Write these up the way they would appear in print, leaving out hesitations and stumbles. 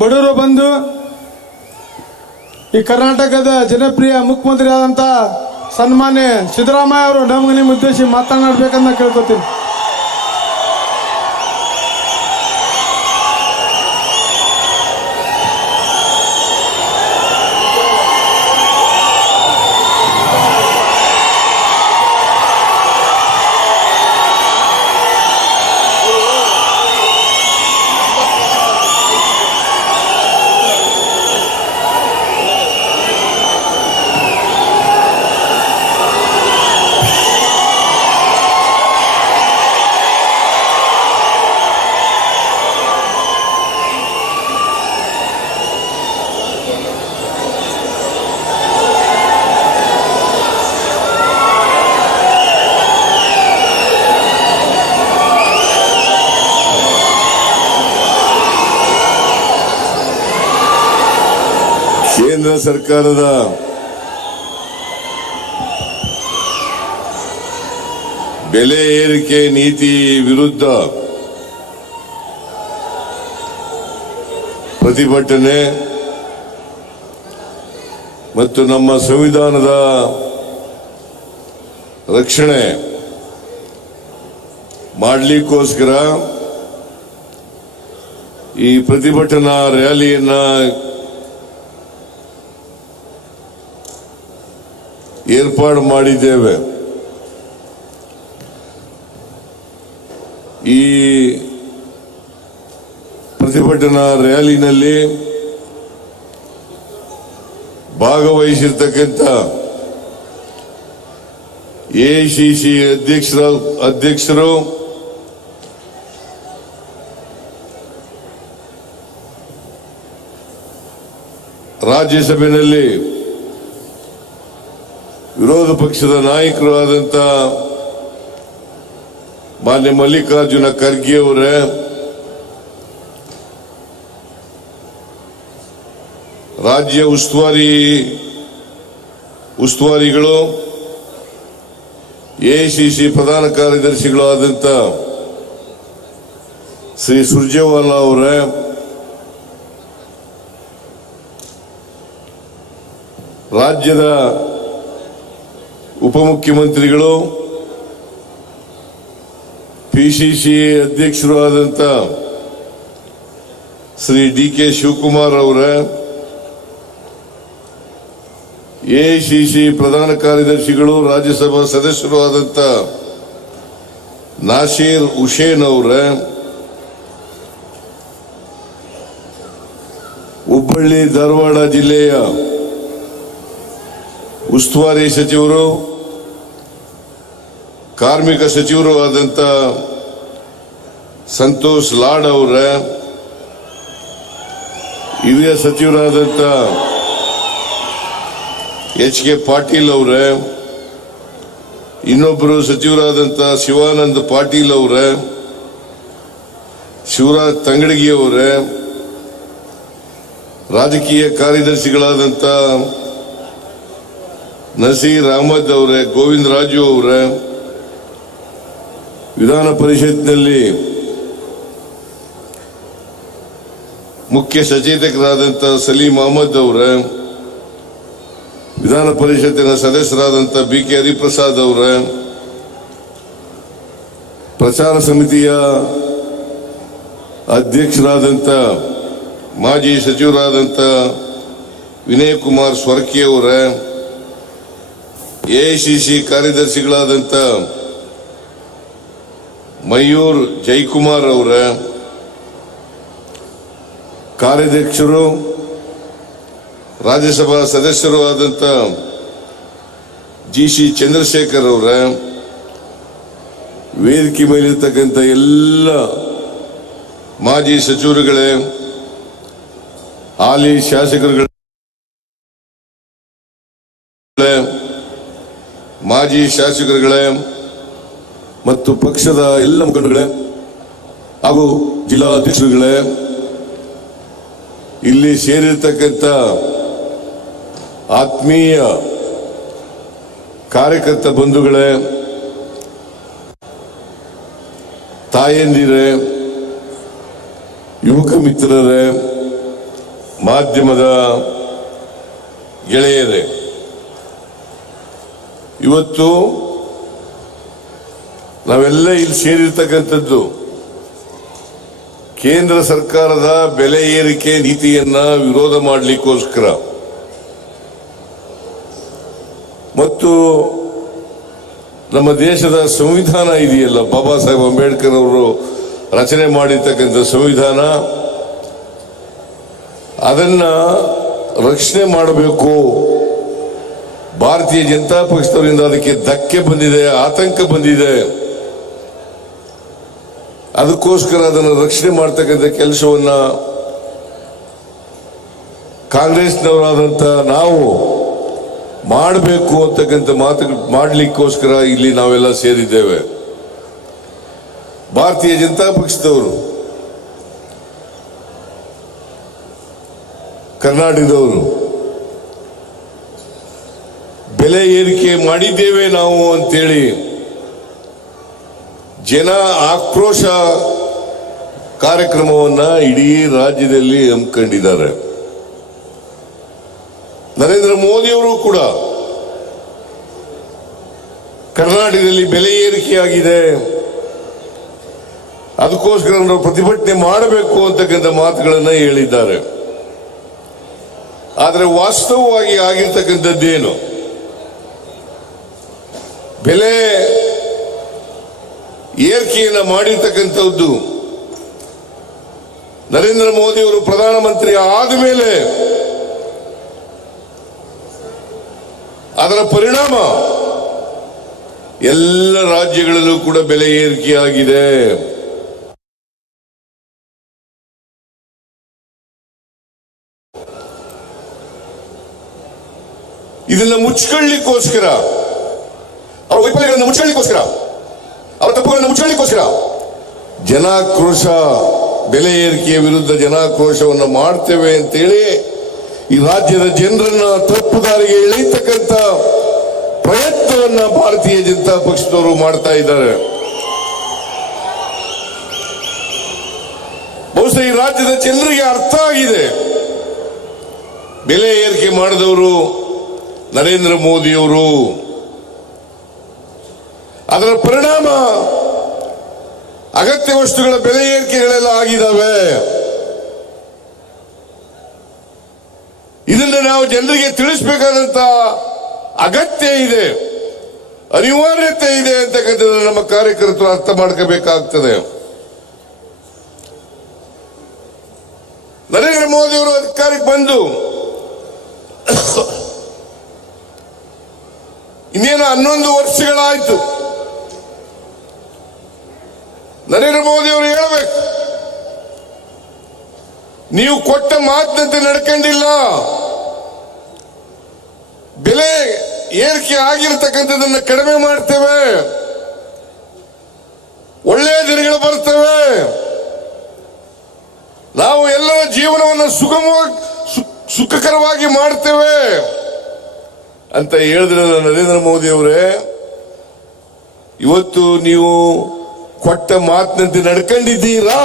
ಬಡವರು ಬಂದು ಈ ಕರ್ನಾಟಕದ ಜನಪ್ರಿಯ ಮುಖ್ಯಮಂತ್ರಿ ಆದಂಥ ಸನ್ಮಾನ್ಯ ಸಿದ್ದರಾಮಯ್ಯ ಅವರು ನಮ್ಗೆ ನಿಮ್ಮ ಉದ್ದೇಶಿ ಮಾತನಾಡಬೇಕಂತ ಕೇಳ್ಕೊತೀನಿ. ಕೇಂದ್ರ ಸರ್ಕಾರದ ಬೆಲೆ ಏರಿಕೆ ನೀತಿ ವಿರುದ್ಧ ಪ್ರತಿಭಟನೆ ಮತ್ತು ನಮ್ಮ ಸಂವಿಧಾನದ ರಕ್ಷಣೆ ಮಾಡಲಿಕ್ಕೋಸ್ಕರ ಈ ಪ್ರತಿಭಟನಾ ರ್ಯಾಲಿಯನ್ನ ಏರ್ಪಾಡು ಮಾಡಿದ್ದೇವೆ. ಈ ಪ್ರತಿಭಟನಾ ರ್ಯಾಲಿನಲ್ಲಿ ಭಾಗವಹಿಸಿರ್ತಕ್ಕಂಥ ಎಐಸಿಸಿ ಅಧ್ಯಕ್ಷರು ರಾಜ್ಯಸಭೆಯಲ್ಲಿ ವಿರೋಧ ಪಕ್ಷದ ನಾಯಕರು ಆದಂತ ಮಾನ್ಯ ಮಲ್ಲಿಕಾರ್ಜುನ ಖರ್ಗೆ ಅವರೇ, ರಾಜ್ಯ ಉಸ್ತುವಾರಿಗಳು ಎಐಸಿಸಿ ಪ್ರಧಾನ ಕಾರ್ಯದರ್ಶಿಗಳು ಆದಂತ ಶ್ರೀ ಸುರ್ಜೇವಾಲಾ ಅವರೇ, ರಾಜ್ಯದ ಉಪಮುಖ್ಯಮಂತ್ರಿಗಳು ಪಿಸಿಸಿ ಅಧ್ಯಕ್ಷರು ಆದಂತ ಶ್ರೀ ಡಿ.ಕೆ. ಶಿವಕುಮಾರ್ ಅವರೇ, ಎಐಸಿಸಿ ಪ್ರಧಾನ ಕಾರ್ಯದರ್ಶಿಗಳು ರಾಜ್ಯಸಭಾ ಸದಸ್ಯರು ಆದಂತ ನಾಸೀರ್ ಹುಸೇನ್ ಅವರೇ, ಹುಬ್ಬಳ್ಳಿ ಧಾರವಾಡ ಜಿಲ್ಲೆಯ ಉಸ್ತುವಾರಿ ಸಚಿವರು ಕಾರ್ಮಿಕ ಸಚಿವರು ಆದಂತ ಸಂತೋಷ್ ಲಾಡ್ ಅವರೇ, ಹಿರಿಯ ಸಚಿವರಾದಂತ ಎಚ್.ಕೆ. ಪಾಟೀಲ್ ಅವರೇ, ಇನ್ನೊಬ್ಬರು ಸಚಿವರಾದಂತ ಶಿವಾನಂದ ಪಾಟೀಲ್ ಅವರೇ, ಶಿವರಾಜ್ ತಂಗಡಗಿ ಅವರೇ, ರಾಜಕೀಯ ಕಾರ್ಯದರ್ಶಿಗಳಾದಂತ ನಸೀರ್ ಅಹಮದ್ ಅವರೇ, ಗೋವಿಂದ ರಾಜು ಅವರೇ, ವಿಧಾನ ಪರಿಷತ್ನಲ್ಲಿ ಮುಖ್ಯ ಸಚೇತಕರಾದಂಥ ಸಲೀಂ ಅಹಮದ್ ಅವರೇ, ವಿಧಾನ ಪರಿಷತ್ತಿನ ಸದಸ್ಯರಾದಂಥ ಬಿ.ಕೆ. ಹರಿಪ್ರಸಾದ್ ಅವರೇ, ಪ್ರಚಾರ ಸಮಿತಿಯ ಅಧ್ಯಕ್ಷರಾದಂಥ ಮಾಜಿ ಸಚಿವರಾದಂಥ ವಿನಯ್ ಕುಮಾರ್ ಸ್ವರ್ಕಿ ಅವರೇ, ಎಐಸಿಸಿ ಕಾರ್ಯದರ್ಶಿಗಳಾದಂಥ ಮಯೂರ್ ಜೈಕುಮಾರ್ ಅವರೇ, ಕಾರ್ಯಾಧ್ಯಕ್ಷರು ರಾಜ್ಯಸಭಾ ಸದಸ್ಯರು ಆದಂಥ ಜಿ.ಸಿ. ಚಂದ್ರಶೇಖರ್ ಅವರೇ, ವೇದಿಕೆ ಮೇಲಿರ್ತಕ್ಕಂಥ ಎಲ್ಲ ಮಾಜಿ ಸಚಿವರುಗಳೇ, ಹಾಲಿ ಶಾಸಕರುಗಳೇ, ಮಾಜಿ ಶಾಸಕರುಗಳೇ ಮತ್ತು ಪಕ್ಷದ ಎಲ್ಲ ಮುಖಂಡರುಗಳೇ ಹಾಗೂ ಜಿಲ್ಲಾ ಅಧ್ಯಕ್ಷರುಗಳೇ, ಇಲ್ಲಿ ಸೇರಿರ್ತಕ್ಕಂಥ ಆತ್ಮೀಯ ಕಾರ್ಯಕರ್ತ ಬಂಧುಗಳೇ, ತಾಯಂದಿರೇ, ಯುವಕ ಮಿತ್ರರೇ, ಮಾಧ್ಯಮದ ಗೆಳೆಯರೇ, ಇವತ್ತು ನಾವೆಲ್ಲ ಇಲ್ಲಿ ಸೇರಿರ್ತಕ್ಕಂಥದ್ದು ಕೇಂದ್ರ ಸರ್ಕಾರದ ಬೆಲೆ ಏರಿಕೆ ನೀತಿಯನ್ನ ವಿರೋಧ ಮಾಡಲಿಕ್ಕೋಸ್ಕರ ಮತ್ತು ನಮ್ಮ ದೇಶದ ಸಂವಿಧಾನ ಇದೆಯಲ್ಲ, ಬಾಬಾ ಸಾಹೇಬ್ ಅಂಬೇಡ್ಕರ್ ಅವರು ರಚನೆ ಮಾಡಿರ್ತಕ್ಕಂಥ ಸಂವಿಧಾನ, ಅದನ್ನ ರಕ್ಷಣೆ ಮಾಡಬೇಕು. ಭಾರತೀಯ ಜನತಾ ಪಕ್ಷದವರಿಂದ ಅದಕ್ಕೆ ಧಕ್ಕೆ ಬಂದಿದೆ, ಆತಂಕ ಬಂದಿದೆ. ಅದಕ್ಕೋಸ್ಕರ ಅದನ್ನು ರಕ್ಷಣೆ ಮಾಡ್ತಕ್ಕಂಥ ಕೆಲಸವನ್ನ ಕಾಂಗ್ರೆಸ್ನವರಾದಂಥ ನಾವು ಮಾಡಬೇಕು ಅಂತಕ್ಕಂಥ ಮಾಡಲಿಕ್ಕೋಸ್ಕರ ಇಲ್ಲಿ ನಾವೆಲ್ಲ ಸೇರಿದ್ದೇವೆ. ಭಾರತೀಯ ಜನತಾ ಪಕ್ಷದವರು, ಕರ್ನಾಟಕದವರು ಬೆಲೆ ಏರಿಕೆ ಮಾಡಿದ್ದೇವೆ ನಾವು ಅಂತೇಳಿ ಜನ ಆಕ್ರೋಶ ಕಾರ್ಯಕ್ರಮವನ್ನ ಇಡೀ ರಾಜ್ಯದಲ್ಲಿ ಹಮ್ಮಿಕೊಂಡಿದ್ದಾರೆ. ನರೇಂದ್ರ ಮೋದಿಯವರು ಕೂಡ ಕರ್ನಾಟಕದಲ್ಲಿ ಬೆಲೆ ಏರಿಕೆಯಾಗಿದೆ, ಅದಕ್ಕೋಸ್ಕರ ನಾವು ಪ್ರತಿಭಟನೆ ಮಾಡಬೇಕು ಅಂತಕ್ಕಂಥ ಮಾತುಗಳನ್ನು ಹೇಳಿದ್ದಾರೆ. ಆದರೆ ವಾಸ್ತವವಾಗಿ ಆಗಿರ್ತಕ್ಕಂಥದ್ದೇನು? ಬೆಲೆ ಏರಿಕೆಯನ್ನು ಮಾಡಿರ್ತಕ್ಕಂಥದ್ದು ನರೇಂದ್ರ ಮೋದಿ ಅವರು ಪ್ರಧಾನಮಂತ್ರಿ ಆದ ಮೇಲೆ ಅದರ ಪರಿಣಾಮ ಎಲ್ಲ ರಾಜ್ಯಗಳಲ್ಲೂ ಕೂಡ ಬೆಲೆ ಏರಿಕೆಯಾಗಿದೆ. ಇದನ್ನ ಮುಚ್ಚಿಕೊಳ್ಳಿಕ್ಕೋಸ್ಕರ, ಅವರ ವೈಫಲ್ಯಗಳನ್ನು ಮುಚ್ಚಿಕೊಳ್ಳಿಕ್ಕೋಸ್ಕರ, ಅವರ ತಪ್ಪುಗಳನ್ನು ಮುಚ್ಚಿಕೊಳ್ಳಿಕ್ಕೋಸ್ಕರ ಜನಾಕ್ರೋಶ, ಬೆಲೆ ಏರಿಕೆಯ ವಿರುದ್ಧ ಜನಾಕ್ರೋಶವನ್ನು ಮಾಡ್ತೇವೆ ಅಂತೇಳಿ ಈ ರಾಜ್ಯದ ಜನರನ್ನ ತಪ್ಪು ದಾರಿಗೆ ಎಳೆಯತಕ್ಕಂಥ ಪ್ರಯತ್ನವನ್ನ ಭಾರತೀಯ ಜನತಾ ಪಕ್ಷದವರು ಮಾಡ್ತಾ ಇದ್ದಾರೆ. ಬಹುಶಃ ಈ ರಾಜ್ಯದ ಜನರಿಗೆ ಅರ್ಥ ಆಗಿದೆ, ಬೆಲೆ ಏರಿಕೆ ಮಾಡಿದವರು ನರೇಂದ್ರ ಮೋದಿಯವರು. ಅದರ ಪರಿಣಾಮ ಅಗತ್ಯ ವಸ್ತುಗಳ ಬೆಲೆ ಏರಿಕೆಗಳೆಲ್ಲ ಆಗಿದ್ದಾವೆ. ಇದನ್ನ ನಾವು ಜನರಿಗೆ ತಿಳಿಸಬೇಕಾದಂತ ಅಗತ್ಯ ಇದೆ, ಅನಿವಾರ್ಯತೆ ಇದೆ ಅಂತಕ್ಕಂಥದ್ದು ನಮ್ಮ ಕಾರ್ಯಕರ್ತರು ಅರ್ಥ ಮಾಡ್ಕೋಬೇಕಾಗ್ತದೆ. ನರೇಂದ್ರ ಮೋದಿ ಅವರು ಅಧಿಕಾರಕ್ಕೆ ಬಂದು ಇನ್ನೇನು 11 ವರ್ಷಗಳಾಯ್ತು. ನರೇಂದ್ರ ಮೋದಿ ಅವರು ಹೇಳಬೇಕು, ನೀವು ಕೊಟ್ಟ ಮಾತಿನಂತೆ ನಡ್ಕೊಂಡಿಲ್ಲ, ಬೆಲೆ ಏರಿಕೆ ಆಗಿರತಕ್ಕಂಥದನ್ನ ಕಡಿಮೆ ಮಾಡ್ತೇವೆ, ಒಳ್ಳೆಯ ದಿನಗಳು ಬರ್ತವೆ, ನಾವು ಎಲ್ಲರ ಜೀವನವನ್ನು ಸುಖಕರವಾಗಿ ಮಾಡ್ತೇವೆ ಅಂತ ಹೇಳಿದ್ರಲ್ಲ ನರೇಂದ್ರ ಮೋದಿ ಅವರೇ. ಇವತ್ತು ನೀವು ಕೊಟ್ಟ ಮಾತಿನಂತೆ ನಡ್ಕೊಂಡಿದ್ದೀರಾ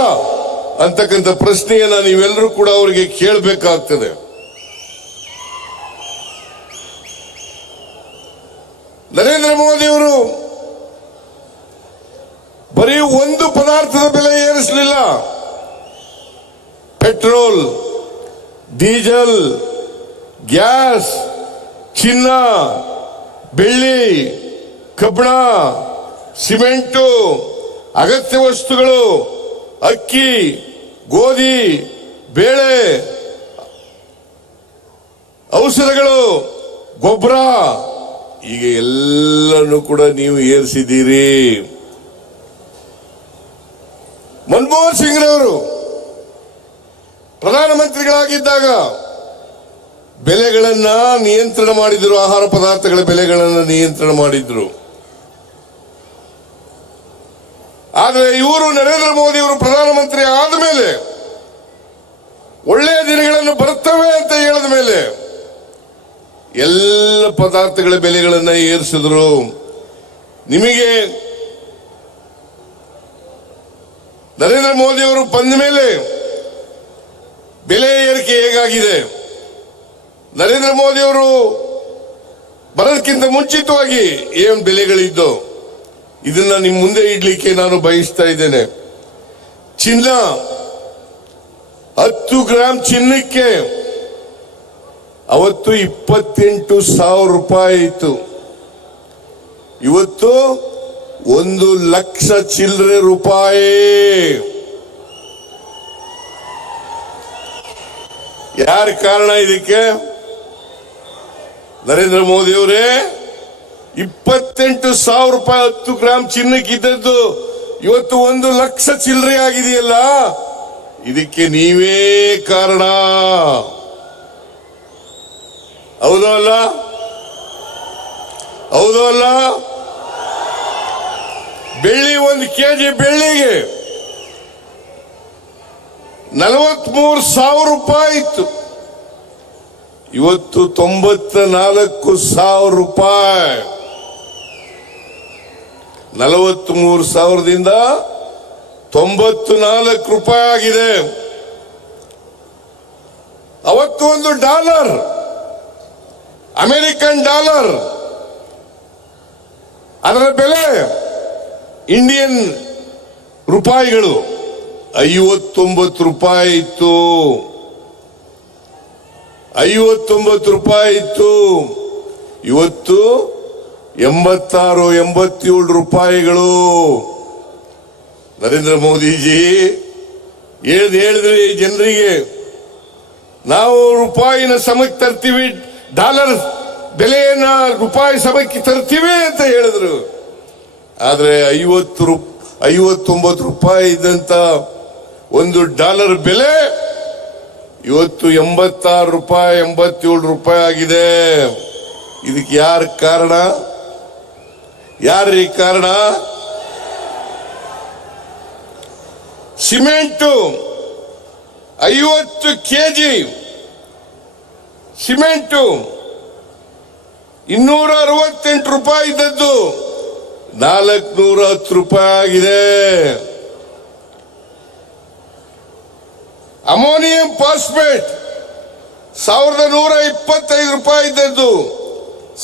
ಅಂತಕ್ಕಂಥ ಪ್ರಶ್ನೆಯನ್ನ ನೀವೆಲ್ಲರೂ ಕೂಡ ಅವರಿಗೆ ಕೇಳಬೇಕಾಗ್ತದೆ. ನರೇಂದ್ರ ಮೋದಿ ಅವರು ಬರೀ ಒಂದು ಪದಾರ್ಥದ ಬೆಲೆ ಏರಿಸಲಿಲ್ಲ. ಪೆಟ್ರೋಲ್, ಡೀಸೆಲ್, ಗ್ಯಾಸ್, ಚಿನ್ನ, ಬೆಳ್ಳಿ, ಕಬ್ಬಣ, ಸಿಮೆಂಟು, ಅಗತ್ಯ ವಸ್ತುಗಳು, ಅಕ್ಕಿ, ಗೋಧಿ, ಬೇಳೆ, ಔಷಧಗಳು, ಗೊಬ್ಬರ, ಈಗ ಎಲ್ಲನೂ ಕೂಡ ನೀವು ಏರಿಸಿದ್ದೀರಿ. ಮನಮೋಹನ್ ಸಿಂಗ್ರವರು ಪ್ರಧಾನಮಂತ್ರಿಗಳಾಗಿದ್ದಾಗ ಬೆಲೆಗಳನ್ನ ನಿಯಂತ್ರಣ ಮಾಡಿದ್ರು, ಆಹಾರ ಪದಾರ್ಥಗಳ ಬೆಲೆಗಳನ್ನ ನಿಯಂತ್ರಣ ಮಾಡಿದ್ರು. ಆದರೆ ಇವರು ನರೇಂದ್ರ ಮೋದಿ ಅವರು ಪ್ರಧಾನಮಂತ್ರಿ ಆದ ಮೇಲೆ, ಒಳ್ಳೆಯ ದಿನಗಳನ್ನು ಬರ್ತವೆ ಅಂತ ಹೇಳಿದ ಮೇಲೆ ಎಲ್ಲ ಪದಾರ್ಥಗಳ ಬೆಲೆಗಳನ್ನ ಏರಿಸಿದ್ರು. ನಿಮಗೆ ನರೇಂದ್ರ ಮೋದಿ ಅವರು ಬಂದ ಮೇಲೆ ಬೆಲೆ ಏರಿಕೆ ಏರಿಕೆ ಹೇಗಾಗಿದೆ. ನರೇಂದ್ರ ಮೋದಿ ಅವರು ಬರೋದಕ್ಕಿಂತ ಮುಂಚಿತವಾಗಿ ಏನ್ ಬೆಲೆಗಳಿದ್ದು ಇದನ್ನ ನಿಮ್ ಮುಂದೆ ಇಡ್ಲಿಕ್ಕೆ ನಾನು ಬಯಸ್ತಾ ಇದ್ದೇನೆ. ಚಿನ್ನ 10 ಗ್ರಾಂ ಚಿನ್ನಕ್ಕೆ ಅವತ್ತು 28,000 ರೂಪಾಯಿ ಇತ್ತು. ಇವತ್ತು 1,00,000 ಚಿಲ್ಲರೆ ರೂಪಾಯಿ. ಯಾರ ಕಾರಣ ಇದಕ್ಕೆ? ನರೇಂದ್ರ ಮೋದಿ ಅವರೇ. 28,000 ರೂಪಾಯಿ 10 ಗ್ರಾಂ ಚಿನ್ನಕ್ಕೆ ಇದ್ದದ್ದು ಇವತ್ತು 1,00,000 ಚಿಲ್ಲರೆ ಆಗಿದೆಯಲ್ಲ, ಇದಕ್ಕೆ ನೀವೇ ಕಾರಣ. ಹೌದೋ ಅಲ್ಲ? ಹೌದೋ ಅಲ್ಲ? ಬೆಳ್ಳಿ 1 ಕೆಜಿ ಬೆಳ್ಳಿಗೆ 43,000 ರೂಪಾಯಿ ಇತ್ತು. ಇವತ್ತು 94,000 ರೂಪಾಯಿ. 43,000ದಿಂದ 94 ರೂಪಾಯಿ ಆಗಿದೆ. ಅವತ್ತು ಒಂದು ಡಾಲರ್, ಅಮೆರಿಕನ್ ಡಾಲರ್, ಅದರ ಬೆಲೆ ಇಂಡಿಯನ್ ರೂಪಾಯಿಗಳು 59 ರೂಪಾಯಿ ಇತ್ತು. 59 ರೂಪಾಯಿ ಇತ್ತು. ಇವತ್ತು 86, 87 ರೂಪಾಯಿಗಳು. ನರೇಂದ್ರ ಮೋದಿಜಿ ಹೇಳಿದ್ರಿ ಜನರಿಗೆ, ನಾವು ರೂಪಾಯಿನ ಸಮಕ್ಕೆ ತರ್ತೀವಿ, ಡಾಲರ್ ಬೆಲೆಯನ್ನ ರೂಪಾಯಿ ಸಮಕ್ಕೆ ತರ್ತೀವಿ ಅಂತ ಹೇಳಿದ್ರು. ಆದ್ರೆ 59 ರೂಪಾಯಿ ಇದ್ದಂತ ಒಂದು ಡಾಲರ್ ಬೆಲೆ ಇವತ್ತು 86 ರೂಪಾಯಿ, 87 ರೂಪಾಯಿ ಆಗಿದೆ. ಇದಕ್ಕೆ ಯಾರ ಕಾರಣ? ಯಾರ್ರೀ ಕಾರಣ? ಸಿಮೆಂಟು 50 ಕೆಜಿ ಸಿಮೆಂಟು 268 ರೂಪಾಯಿ ಇದ್ದದ್ದು 410 ರೂಪಾಯಿ ಆಗಿದೆ. ಅಮೋನಿಯಂ ಫಾಸ್ಫೇಟ್ 1,125 ರೂಪಾಯಿ ಇದ್ದದ್ದು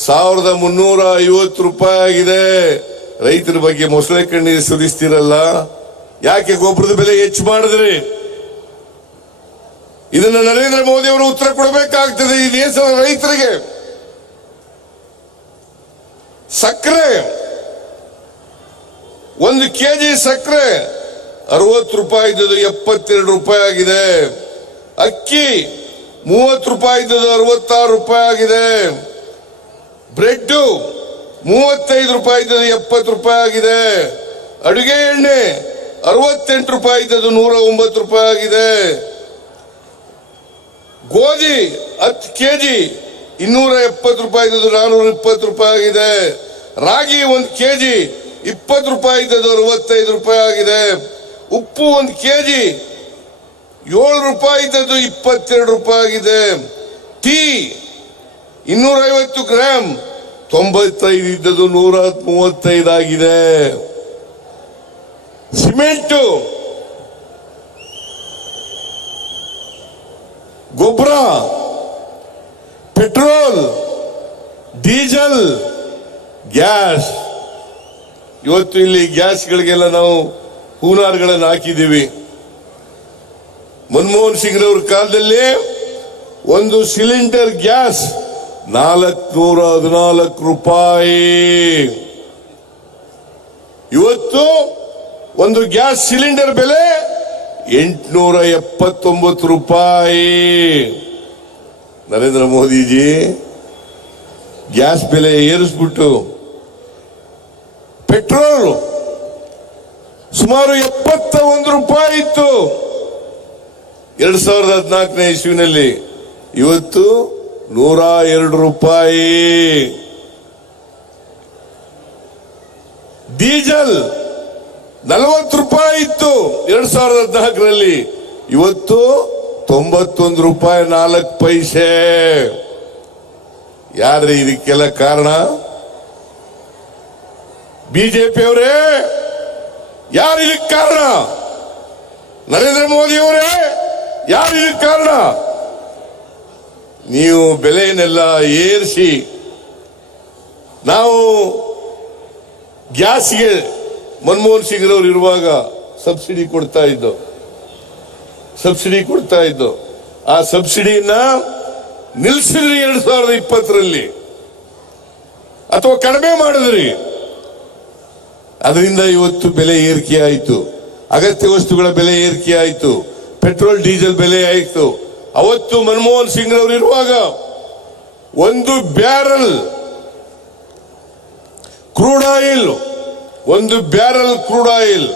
1,350 ರೂಪಾಯಿ ಆಗಿದೆ. ರೈತರ ಬಗ್ಗೆ ಮೊಸಳೆ ಕಣ್ಣೀರು ಸುರಿಸ್ತಿರಲ್ಲ, ಯಾಕೆ ಗೊಬ್ಬರದ ಬೆಲೆ ಹೆಚ್ಚು ಮಾಡಿದ್ರಿ? ಇದನ್ನ ನರೇಂದ್ರ ಮೋದಿ ಅವರು ಉತ್ತರ ಕೊಡಬೇಕಾಗ್ತದೆ ಈ ದೇಶದ ರೈತರಿಗೆ. ಸಕ್ಕರೆ 1 ಕೆಜಿ ಸಕ್ಕರೆ 60 ರೂಪಾಯಿ ಇದ್ದದ್ದು 72 ರೂಪಾಯಿ ಆಗಿದೆ. ಅಕ್ಕಿ 30 ರೂಪಾಯಿ ಇದ್ದದ್ದು 66 ರೂಪಾಯಿ ಆಗಿದೆ. ಬ್ರೆಡ್ 35 ರೂಪಾಯಿ ಇದ್ದದ್ದು 70 ರೂಪಾಯಿ ಆಗಿದೆ. ಅಡುಗೆ ಎಣ್ಣೆ 68 ರೂಪಾಯಿ ಇದ್ದದ್ದು 109 ರೂಪಾಯಿ ಆಗಿದೆ. ಗೋಧಿ 10 ಕೆಜಿ 270 ರೂಪಾಯಿ ಇದ್ದದ್ದು 420 ರೂಪಾಯಿ ಆಗಿದೆ. ರಾಗಿ 1 ಕೆಜಿ 20 ರೂಪಾಯಿ ಇದ್ದದ್ದು 65 ರೂಪಾಯಿ ಆಗಿದೆ. ಉಪ್ಪು 1 ಕೆಜಿ 7 ರೂಪಾಯಿ ಇದ್ದದ್ದು 22 ರೂಪಾಯಿ ಆಗಿದೆ. ಟೀ 250 ಗ್ರಾಂ 95 ಇದ್ದದ್ದು 135 ಆಗಿದೆ. ಸಿಮೆಂಟು, ಗೊಬ್ಬರ, ಪೆಟ್ರೋಲ್, ಡೀಸೆಲ್, ಗ್ಯಾಸ್. ಇವತ್ತು ಇಲ್ಲಿ ಗ್ಯಾಸ್ಗಳಿಗೆಲ್ಲ ನಾವು ಹೂನಾರ್ಗಳನ್ನು ಹಾಕಿದ್ದೀವಿ. ಮನಮೋಹನ್ ಸಿಂಗ್ ರವರ ಕಾಲದಲ್ಲಿ ಒಂದು ಸಿಲಿಂಡರ್ ಗ್ಯಾಸ್ 414 ರೂಪಾಯಿ. ಇವತ್ತು ಒಂದು ಗ್ಯಾಸ್ ಸಿಲಿಂಡರ್ ಬೆಲೆ 879 ರೂಪಾಯಿ. ನರೇಂದ್ರ ಮೋದಿಜಿ ಗ್ಯಾಸ್ ಬೆಲೆ ಏರಿಸ್ಬಿಟ್ಟು ಪೆಟ್ರೋಲ್ ಸುಮಾರು 71 ರೂಪಾಯಿ ಇತ್ತು 2014ನೇ ಇಸ್ವಿನಲ್ಲಿ. ಇವತ್ತು 102 ರೂಪಾಯಿ. ಡೀಸೆಲ್ 40 ರೂಪಾಯಿ ಇತ್ತು 2014ರಲ್ಲಿ. ಇವತ್ತು 91 ರೂಪಾಯಿ 4 ಪೈಸೆ. ಯಾರ್ರಿ ಇದಕ್ಕೆಲ್ಲ ಕಾರಣ? ಬಿಜೆಪಿ ಅವರೇ, ಯಾರು ಇದಕ್ಕೆ ಕಾರಣ? ನರೇಂದ್ರ ಮೋದಿ ಅವರೇ, ಯಾರು ಇದಕ್ಕೆ ಕಾರಣ? ನೀವು ಬೆಲೆಯನ್ನೆಲ್ಲ ಏರಿಸಿ ನಾವು ಗ್ಯಾಸ್ಗೆ ಮನಮೋಹನ್ ಸಿಂಗ್ ರವರು ಇರುವಾಗ ಸಬ್ಸಿಡಿ ಕೊಡ್ತಾ ಇದ್ದು ಆ ಸಬ್ಸಿಡಿನ ನಿಲ್ಲಿಸಿದ್ರಿ 2020ರಲ್ಲಿ ಅಥವಾ ಕಡಿಮೆ ಮಾಡಿದ್ರಿ. ಅದರಿಂದ ಇವತ್ತು ಬೆಲೆ ಏರಿಕೆ ಆಯಿತು, ಅಗತ್ಯ ವಸ್ತುಗಳ ಬೆಲೆ ಏರಿಕೆ ಆಯಿತು, ಪೆಟ್ರೋಲ್ ಡೀಸೆಲ್ ಬೆಲೆ ಆಯಿತು. ಅವತ್ತು ಮನಮೋಹನ್ ಸಿಂಗ್ ರವರು ಇರುವಾಗ ಒಂದು ಬ್ಯಾರಲ್ ಕ್ರೂಡ್ ಆಯಿಲ್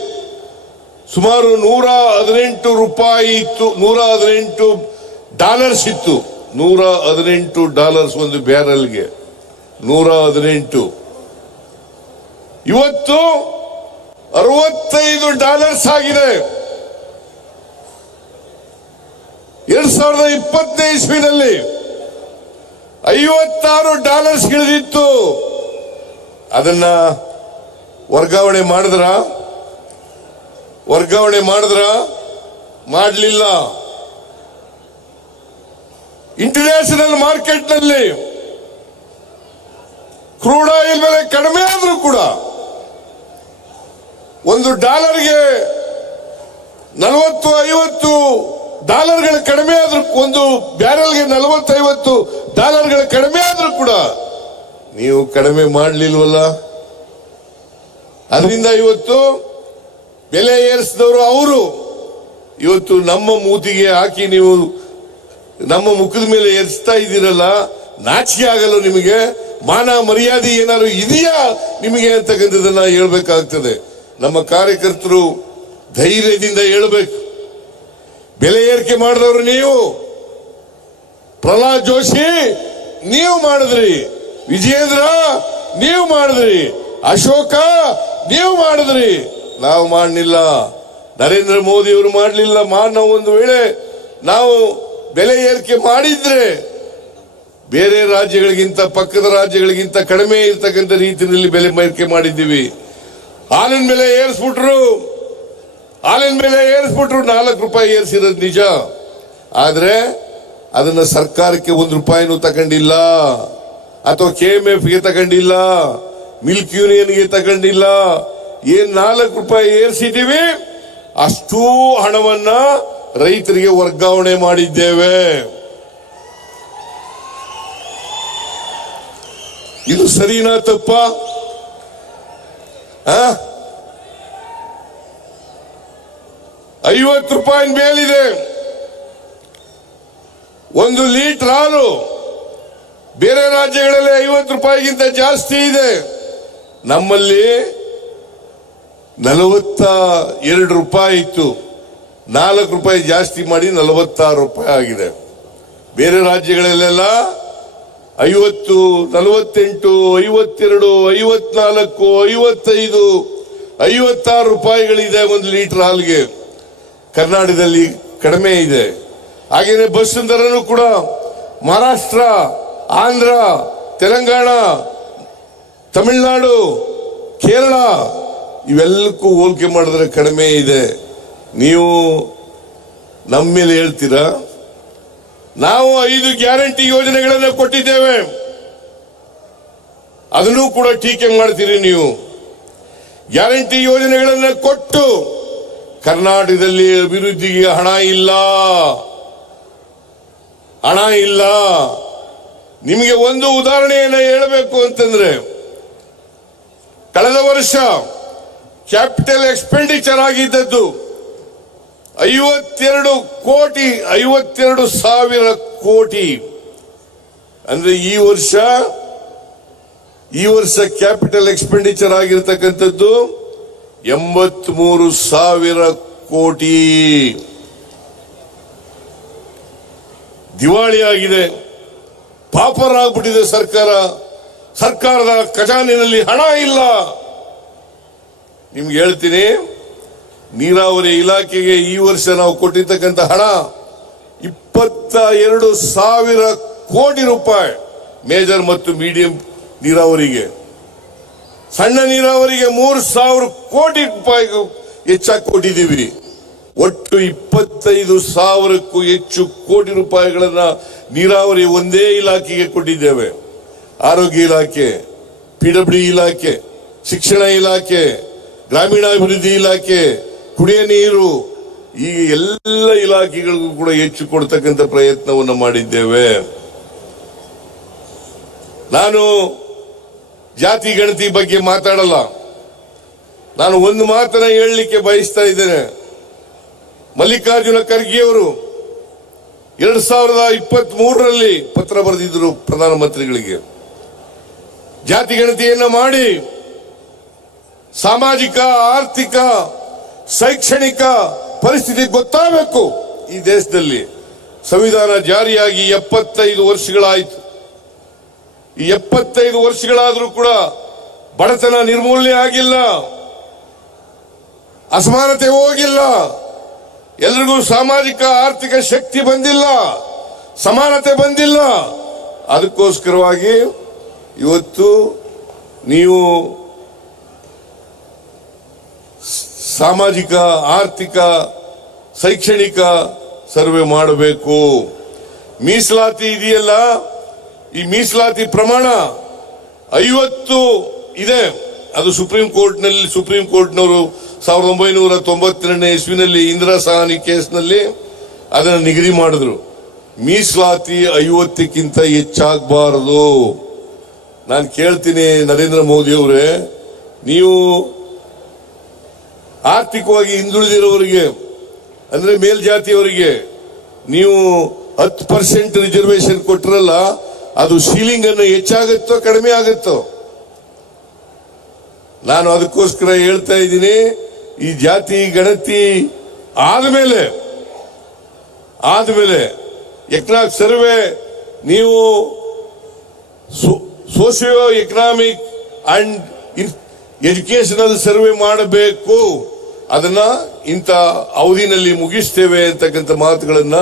ಸುಮಾರು $118 ಇತ್ತು, $118 ಇತ್ತು. $118 ಒಂದು ಬ್ಯಾರಲ್ಗೆ, 118. ಇವತ್ತು $65 ಆಗಿದೆ. 2020 ಇಸ್ವಿನಲ್ಲಿ $56 ಇಳಿದಿತ್ತು. ಅದನ್ನ ವರ್ಗಾವಣೆ ಮಾಡಿದ್ರ ಮಾಡಲಿಲ್ಲ. ಇಂಟರ್ನ್ಯಾಷನಲ್ ಮಾರ್ಕೆಟ್ ನಲ್ಲಿ ಕ್ರೂಡ್ ಆಯಿಲ್ ಬೆಲೆ ಕಡಿಮೆ ಆದ್ರೂ ಕೂಡ $1ಗೆ 40-50 ಕಡಿಮೆ ಆದ್ರೂ, ಒಂದು ಬ್ಯಾರಲ್ಗೆ 40-50 ಕಡಿಮೆ ಆದ್ರೂ ಕೂಡ ನೀವು ಕಡಿಮೆ ಮಾಡಲಿಲ್ವಲ್ಲ. ಅದರಿಂದ ಇವತ್ತು ಬೆಲೆ ಏರಿಸಿದವರು ಅವರು ಇವತ್ತು ನಮ್ಮ ಮೂತಿಗೆ ಹಾಕಿ ನೀವು ನಮ್ಮ ಮುಖದ ಮೇಲೆ ಏರಿಸ್ತಾ ಇದ್ದೀರಲ್ಲ, ನಾಚಿಕೆ ಆಗಲ್ಲ ನಿಮಗೆ? ಮಾನ ಮರ್ಯಾದೆ ಏನಾದ್ರು ಇದೆಯಾ ನಿಮಗೆ ಅಂತಕ್ಕಂಥದ್ದನ್ನ ಹೇಳ್ಬೇಕಾಗ್ತದೆ. ನಮ್ಮ ಕಾರ್ಯಕರ್ತರು ಧೈರ್ಯದಿಂದ ಹೇಳಬೇಕು. ಬೆಲೆ ಏರಿಕೆ ಮಾಡಿದವರು ನೀವು, ಪ್ರಹ್ಲಾದ್ ಜೋಶಿ ನೀವು ಮಾಡಿದ್ರಿ, ವಿಜಯೇಂದ್ರ ನೀವು ಮಾಡಿದ್ರಿ, ಅಶೋಕ ನೀವು ಮಾಡಿದ್ರಿ, ನಾವು ಮಾಡಲಿಲ್ಲ. ನರೇಂದ್ರ ಮೋದಿ ಅವರು ಮಾಡಲಿಲ್ಲ. ನಾವು ಒಂದು ವೇಳೆ ನಾವು ಬೆಲೆ ಏರಿಕೆ ಮಾಡಿದ್ರೆ ಬೇರೆ ರಾಜ್ಯಗಳಿಗಿಂತ, ಪಕ್ಕದ ರಾಜ್ಯಗಳಿಗಿಂತ ಕಡಿಮೆ ಇರ್ತಕ್ಕಂಥ ರೀತಿಯಲ್ಲಿ ಬೆಲೆ ಏರಿಕೆ ಮಾಡಿದ್ದೀವಿ. ಹಾಲಿನ ಬೆಲೆ ಏರಿಸ್ಬಿಟ್ರು, $4 ಏರಿಸಿರೋದು ನಿಜ. ಆದ್ರೆ ಅದನ್ನ ಸರ್ಕಾರಕ್ಕೆ $1 ತಗೊಂಡಿಲ್ಲ, ಅಥವಾ KMF ತಗೊಂಡಿಲ್ಲ, ಮಿಲ್ಕ್ ಯೂನಿಯನ್ಗೆ ತಗೊಂಡಿಲ್ಲ. ಏನ್ $4 ಏರಿಸಿದೀವಿ ಅಷ್ಟೂ ಹಣವನ್ನ ರೈತರಿಗೆ ವರ್ಗಾವಣೆ ಮಾಡಿದ್ದೇವೆ. ಇದು ಸರಿನಾ ತಪ್ಪ? $50 ಮೇಲಿದೆ 1 ಲೀಟರ್ ಹಾಲು. ಬೇರೆ ರಾಜ್ಯಗಳಲ್ಲಿ $50ಗಿಂತ ಜಾಸ್ತಿ ಇದೆ. ನಮ್ಮಲ್ಲಿ $42 ಇತ್ತು, $4 ಜಾಸ್ತಿ ಮಾಡಿ $46 ಆಗಿದೆ. ಬೇರೆ ರಾಜ್ಯಗಳಲ್ಲೆಲ್ಲ 50, 48, 52, 54, 55, $56 1 ಲೀಟರ್ ಹಾಲಿಗೆ. ಕರ್ನಾಟಕದಲ್ಲಿ ಕಡಿಮೆ ಇದೆ. ಹಾಗೇನೆ ಬಸ್ ದರನೂ ಕೂಡ ಮಹಾರಾಷ್ಟ್ರ, ಆಂಧ್ರ, ತೆಲಂಗಾಣ, ತಮಿಳುನಾಡು, ಕೇರಳ ಇವೆಲ್ಲಕ್ಕೂ ಹೋಲಿಕೆ ಮಾಡಿದ್ರೆ ಕಡಿಮೆ ಇದೆ. ನೀವು ನಮ್ಮ ಮೇಲೆ ಹೇಳ್ತೀರಾ? ನಾವು 5 ಗ್ಯಾರಂಟಿ ಯೋಜನೆಗಳನ್ನು ಕೊಟ್ಟಿದ್ದೇವೆ, ಅದನ್ನು ಕೂಡ ಟೀಕೆ ಮಾಡ್ತೀರಿ ನೀವು. ಗ್ಯಾರಂಟಿ ಯೋಜನೆಗಳನ್ನು ಕೊಟ್ಟು ಕರ್ನಾಟಕದಲ್ಲಿ ಅಭಿವೃದ್ಧಿಗೆ ಹಣ ಇಲ್ಲ. ನಿಮಗೆ ಒಂದು ಉದಾಹರಣೆಯನ್ನು ಹೇಳಬೇಕು ಅಂತಂದ್ರೆ, ಕಳೆದ ವರ್ಷ ಕ್ಯಾಪಿಟಲ್ ಎಕ್ಸ್ಪೆಂಡಿಚರ್ ಆಗಿದ್ದದ್ದು 52,000 ಕೋಟಿ. ಅಂದ್ರೆ ಈ ವರ್ಷ ಕ್ಯಾಪಿಟಲ್ ಎಕ್ಸ್ಪೆಂಡಿಚರ್ ಆಗಿರ್ತಕ್ಕಂಥದ್ದು 83,000 ಕೋಟಿ. ದಿವಾಳಿ ಆಗಿದೆ, ಪಾಪರ್ ಆಗ್ಬಿಟ್ಟಿದೆ ಸರ್ಕಾರದ ಖಜಾನಿನಲ್ಲಿ ಹಣ ಇಲ್ಲ. ನಿಮ್ಗೆ ಹೇಳ್ತೀನಿ, ನೀರಾವರಿ ಇಲಾಖೆಗೆ ಈ ವರ್ಷ ನಾವು ಕೊಟ್ಟಿರ್ತಕ್ಕಂಥ ಹಣ 22,000 ಕೋಟಿ ರೂಪಾಯಿ. ಮೇಜರ್ ಮತ್ತು ಮೀಡಿಯಂ ನೀರಾವರಿಗೆ, ಸಣ್ಣ ನೀರಾವರಿಗೆ 3,000 ಕೋಟಿ ರೂಪಾಯಿ ಹೆಚ್ಚಾಗಿ ಕೊಟ್ಟಿದ್ದೀವಿ. ಒಟ್ಟು 25,000ಕ್ಕೂ ಹೆಚ್ಚು ಕೋಟಿ ರೂಪಾಯಿಗಳನ್ನ ನೀರಾವರಿ ಒಂದೇ ಇಲಾಖೆಗೆ ಕೊಟ್ಟಿದ್ದೇವೆ. ಆರೋಗ್ಯ ಇಲಾಖೆ, PWD ಇಲಾಖೆ, ಶಿಕ್ಷಣ ಇಲಾಖೆ, ಗ್ರಾಮೀಣಾಭಿವೃದ್ಧಿ ಇಲಾಖೆ, ಕುಡಿಯ ನೀರು, ಈ ಎಲ್ಲ ಇಲಾಖೆಗಳಿಗೂ ಕೂಡ ಹೆಚ್ಚು ಕೊಡ್ತಕ್ಕಂಥ ಪ್ರಯತ್ನವನ್ನು ಮಾಡಿದ್ದೇವೆ. ನಾನು ಜಾತಿ ಗಣತಿ ಬಗ್ಗೆ ಮಾತಾಡಲ್ಲ. ನಾನು ಒಂದು ಮಾತನ್ನ ಹೇಳಲಿಕ್ಕೆ ಬಯಸ್ತಾ ಇದ್ದೇನೆ. ಮಲ್ಲಿಕಾರ್ಜುನ ಖರ್ಗೆ ಅವರು 2023ರಲ್ಲಿ ಪತ್ರ ಬರೆದಿದ್ರು ಪ್ರಧಾನಮಂತ್ರಿಗಳಿಗೆ. ಜಾತಿ ಗಣತಿಯನ್ನು ಮಾಡಿ ಸಾಮಾಜಿಕ, ಆರ್ಥಿಕ, ಶೈಕ್ಷಣಿಕ ಪರಿಸ್ಥಿತಿ ಗೊತ್ತಾಗಬೇಕು ಈ ದೇಶದಲ್ಲಿ. ಸಂವಿಧಾನ ಜಾರಿಯಾಗಿ 75 ವರ್ಷಗಳಾಯಿತು. ಈ 75 ವರ್ಷಗಳಾದರೂ ಕೂಡ ಬಡತನ ನಿರ್ಮೂಲನೆ ಆಗಿಲ್ಲ, ಅಸಮಾನತೆ ಹೋಗಿಲ್ಲ, ಎಲ್ರಿಗೂ ಸಾಮಾಜಿಕ ಆರ್ಥಿಕ ಶಕ್ತಿ ಬಂದಿಲ್ಲ, ಸಮಾನತೆ ಬಂದಿಲ್ಲ. ಅದಕ್ಕೋಸ್ಕರವಾಗಿ ಇವತ್ತು ನೀವು ಸಾಮಾಜಿಕ, ಆರ್ಥಿಕ, ಶೈಕ್ಷಣಿಕ ಸರ್ವೆ ಮಾಡಬೇಕು. ಮೀಸಲಾತಿ ಇದೆಯಲ್ಲ, ಈ ಮೀಸಲಾತಿ ಪ್ರಮಾಣ 50 ಇದೆ. ಅದು ಸುಪ್ರೀಂ ಕೋರ್ಟ್ನವರು 1992ನೇ ಇಸ್ವಿನಲ್ಲಿ ಇಂದಿರಾ ಸಹಾನಿ ಕೇಸ್ನಲ್ಲಿ ಅದನ್ನು ನಿಗದಿ ಮಾಡಿದ್ರು. ಮೀಸಲಾತಿ 50ಕ್ಕಿಂತ ಹೆಚ್ಚಾಗಬಾರದು. ನಾನು ಕೇಳ್ತೀನಿ ನರೇಂದ್ರ ಮೋದಿ ಅವರೇ, ನೀವು ಆರ್ಥಿಕವಾಗಿ ಹಿಂದುಳಿದಿರೋರಿಗೆ ಅಂದ್ರೆ ಮೇಲ್ಜಾತಿಯವರಿಗೆ ನೀವು 10% ರಿಸರ್ವೇಶನ್ ಕೊಟ್ಟಿರಲ್ಲ, ಅದು ಸೀಲಿಂಗ್ ಅನ್ನು ಹೆಚ್ಚಾಗುತ್ತೋ ಕಡಿಮೆ ಆಗುತ್ತೋ? ನಾನು ಅದಕ್ಕೋಸ್ಕರ ಹೇಳ್ತಾ ಇದ್ದೀನಿ, ಈ ಜಾತಿ ಗಣತಿ ಆದ್ಮೇಲೆ ಎಕನಾಮಿಕ್ ಸರ್ವೆ ನೀವು socio economic and educational survey ಮಾಡಬೇಕು. ಅದನ್ನ ಇಂಥ ಅವಧಿನಲ್ಲಿ ಮುಗಿಸ್ತೇವೆ ಅಂತಕ್ಕಂಥ ಮಾತುಗಳನ್ನ